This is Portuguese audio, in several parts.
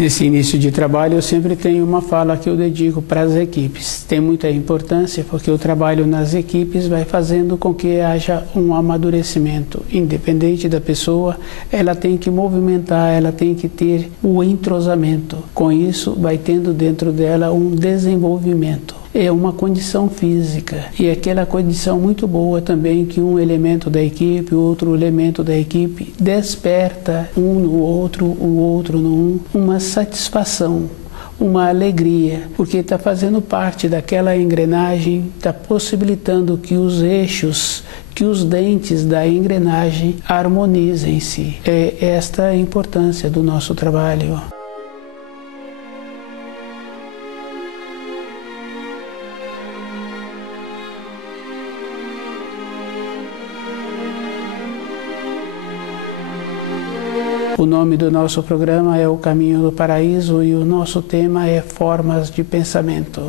Nesse início de trabalho, eu sempre tenho uma fala que eu dedico para as equipes. Tem muita importância porque o trabalho nas equipes vai fazendo com que haja um amadurecimento. Independente da pessoa, ela tem que movimentar, ela tem que ter o entrosamento. Com isso, vai tendo dentro dela um desenvolvimento. É uma condição física e aquela condição muito boa também que um elemento da equipe, outro elemento da equipe desperta um no outro, o outro no um, uma satisfação, uma alegria, porque está fazendo parte daquela engrenagem, está possibilitando que os eixos, que os dentes da engrenagem harmonizem-se. É esta a importância do nosso trabalho. O nome do nosso programa é O Caminho do Paraíso e o nosso tema é Formas de Pensamento.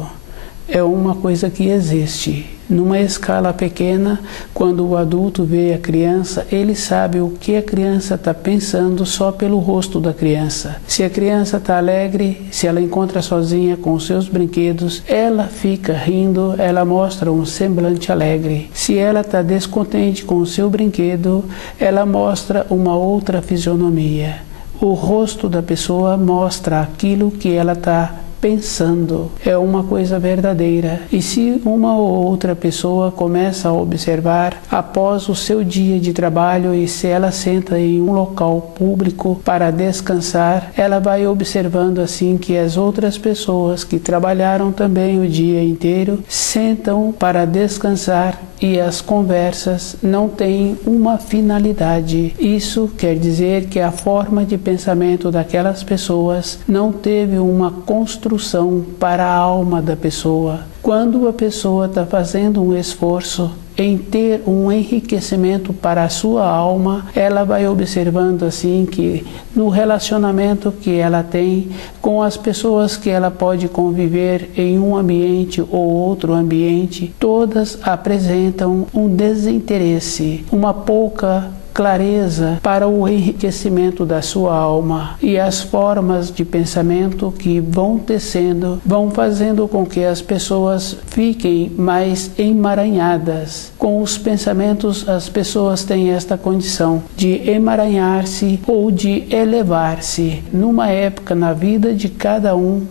É uma coisa que existe. Numa escala pequena, quando o adulto vê a criança, ele sabe o que a criança está pensando só pelo rosto da criança. Se a criança está alegre, se ela encontra sozinha com os seus brinquedos, ela fica rindo, ela mostra um semblante alegre. Se ela está descontente com o seu brinquedo, ela mostra uma outra fisionomia. O rosto da pessoa mostra aquilo que ela está pensando, é uma coisa verdadeira. E se uma ou outra pessoa começa a observar após o seu dia de trabalho e se ela senta em um local público para descansar, ela vai observando assim que as outras pessoas que trabalharam também o dia inteiro sentam para descansar e as conversas não têm uma finalidade. Isso quer dizer que a forma de pensamento daquelas pessoas não teve uma construção para a alma da pessoa. Quando a pessoa está fazendo um esforço em ter um enriquecimento para a sua alma, ela vai observando assim que no relacionamento que ela tem com as pessoas que ela pode conviver em um ambiente ou outro ambiente, todas apresentam um desinteresse, uma pouca clareza para o enriquecimento da sua alma, e as formas de pensamento que vão tecendo vão fazendo com que as pessoas fiquem mais emaranhadas. Com os pensamentos, as pessoas têm esta condição de emaranhar-se ou de elevar-se. Numa época na vida de cada um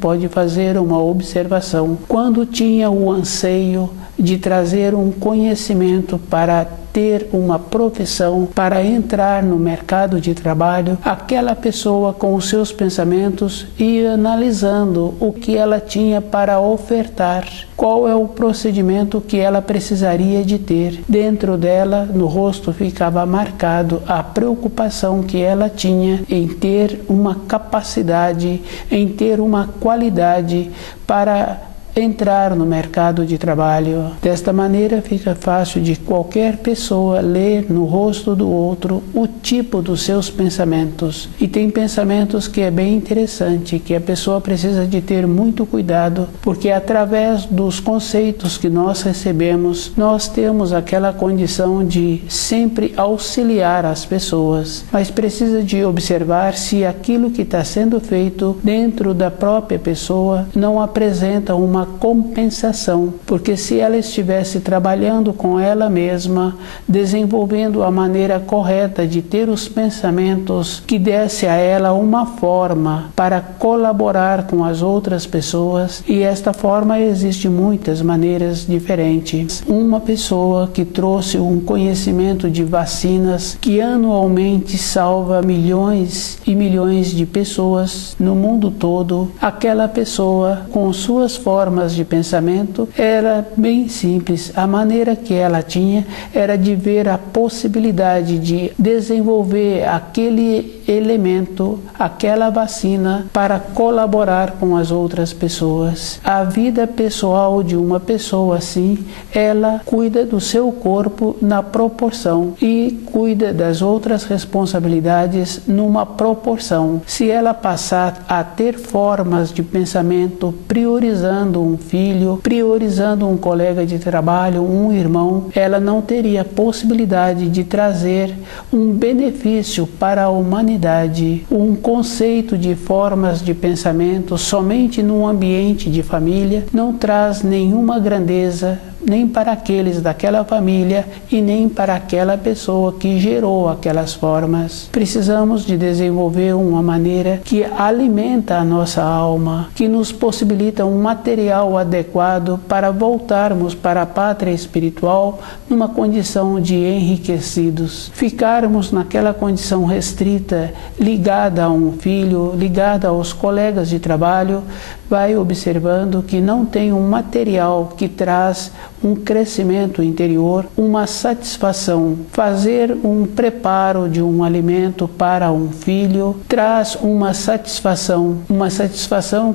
pode fazer uma observação. Quando tinha o anseio de trazer um conhecimento para ter uma profissão, para entrar no mercado de trabalho, aquela pessoa com os seus pensamentos ia analisando o que ela tinha para ofertar, qual é o procedimento que ela precisaria de ter. Dentro dela, no rosto, ficava marcado a preocupação que ela tinha em ter uma capacidade, em ter uma qualidade para entrar no mercado de trabalho. Desta maneira fica fácil de qualquer pessoa ler no rosto do outro o tipo dos seus pensamentos. E tem pensamentos que é bem interessante, que a pessoa precisa de ter muito cuidado, porque através dos conceitos que nós recebemos, nós temos aquela condição de sempre auxiliar as pessoas, mas precisa de observar se aquilo que está sendo feito dentro da própria pessoa não apresenta uma compensação, porque se ela estivesse trabalhando com ela mesma, desenvolvendo a maneira correta de ter os pensamentos que desse a ela uma forma para colaborar com as outras pessoas, e esta forma existe muitas maneiras diferentes. Uma pessoa que trouxe um conhecimento de vacinas que anualmente salva milhões e milhões de pessoas no mundo todo, aquela pessoa com suas formas de pensamento era bem simples. A maneira que ela tinha era de ver a possibilidade de desenvolver aquele elemento, aquela vacina, para colaborar com as outras pessoas. A vida pessoal de uma pessoa assim, ela cuida do seu corpo na proporção e cuida das outras responsabilidades numa proporção. Se ela passar a ter formas de pensamento priorizando um filho, priorizando um colega de trabalho, um irmão, ela não teria possibilidade de trazer um benefício para a humanidade. Um conceito de formas de pensamento somente num ambiente de família não traz nenhuma grandeza, nem para aqueles daquela família e nem para aquela pessoa que gerou aquelas formas. Precisamos de desenvolver uma maneira que alimenta a nossa alma, que nos possibilita um material adequado para voltarmos para a pátria espiritual numa condição de enriquecidos. Ficarmos naquela condição restrita, ligada a um filho, ligada aos colegas de trabalho, vai observando que não tem um material que traz um crescimento interior, uma satisfação. Fazer um preparo de um alimento para um filho traz uma satisfação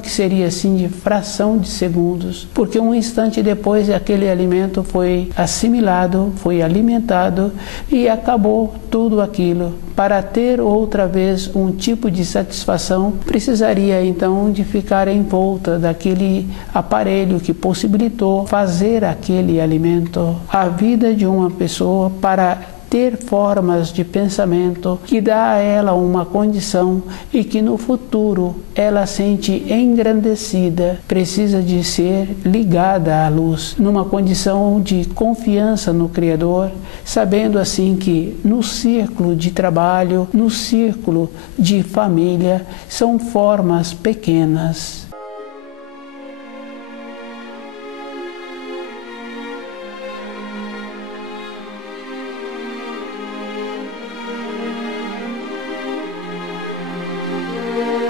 que seria assim de fração de segundos, porque um instante depois aquele alimento foi assimilado, foi alimentado e acabou tudo aquilo. Para ter outra vez um tipo de satisfação, precisaria então de ficar em volta daquele aparelho que possibilitou fazer aquele alimento. A vida de uma pessoa, para ter formas de pensamento que dá a ela uma condição e que no futuro ela sente engrandecida, precisa de ser ligada à luz, numa condição de confiança no Criador, sabendo assim que no círculo de trabalho, no círculo de família, são formas pequenas.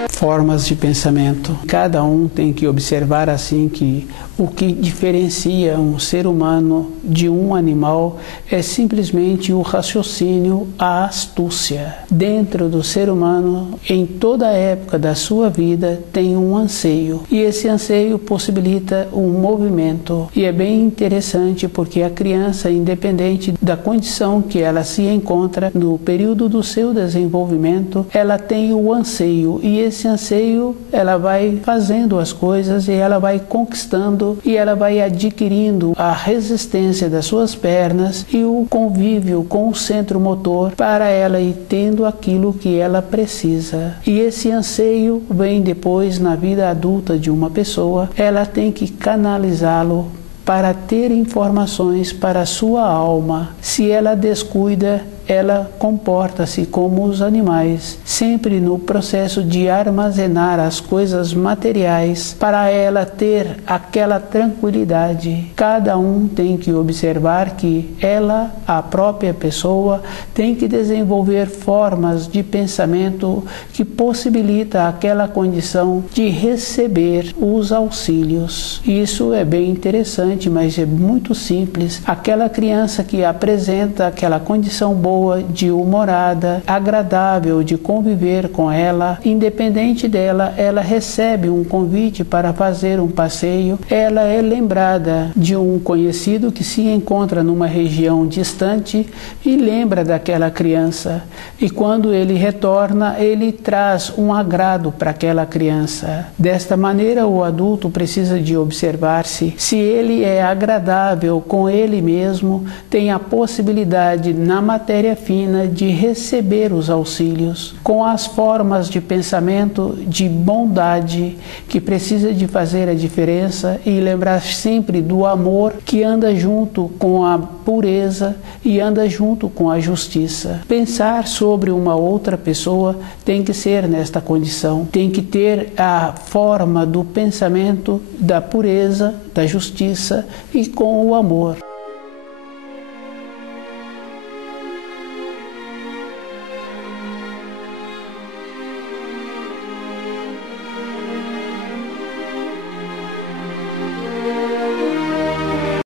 Formas de pensamento. Cada um tem que observar assim que o que diferencia um ser humano de um animal é simplesmente o raciocínio, a astúcia. Dentro do ser humano, em toda época da sua vida, tem um anseio. E esse anseio possibilita um movimento. E é bem interessante porque a criança, independente da condição que ela se encontra, no período do seu desenvolvimento, ela tem o anseio. E esse anseio, ela vai fazendo as coisas e ela vai conquistando e ela vai adquirindo a resistência das suas pernas e o convívio com o centro motor para ela ir tendo aquilo que ela precisa. E esse anseio vem depois na vida adulta de uma pessoa, ela tem que canalizá-lo para ter informações para a sua alma. Se ela descuida, ela comporta-se como os animais, sempre no processo de armazenar as coisas materiais para ela ter aquela tranquilidade. Cada um tem que observar que ela, a própria pessoa, tem que desenvolver formas de pensamento que possibilita aquela condição de receber os auxílios. Isso é bem interessante, mas é muito simples. Aquela criança que apresenta aquela condição boa de humorada, agradável de conviver com ela, independente dela, ela recebe um convite para fazer um passeio, ela é lembrada de um conhecido que se encontra numa região distante e lembra daquela criança. E quando ele retorna, ele traz um agrado para aquela criança. Desta maneira, o adulto precisa de observar-se. Se ele é agradável com ele mesmo, tem a possibilidade na matéria fina de receber os auxílios com as formas de pensamento de bondade que precisa de fazer a diferença e lembrar sempre do amor que anda junto com a pureza e anda junto com a justiça. Pensar sobre uma outra pessoa tem que ser nesta condição, tem que ter a forma do pensamento da pureza, da justiça e com o amor.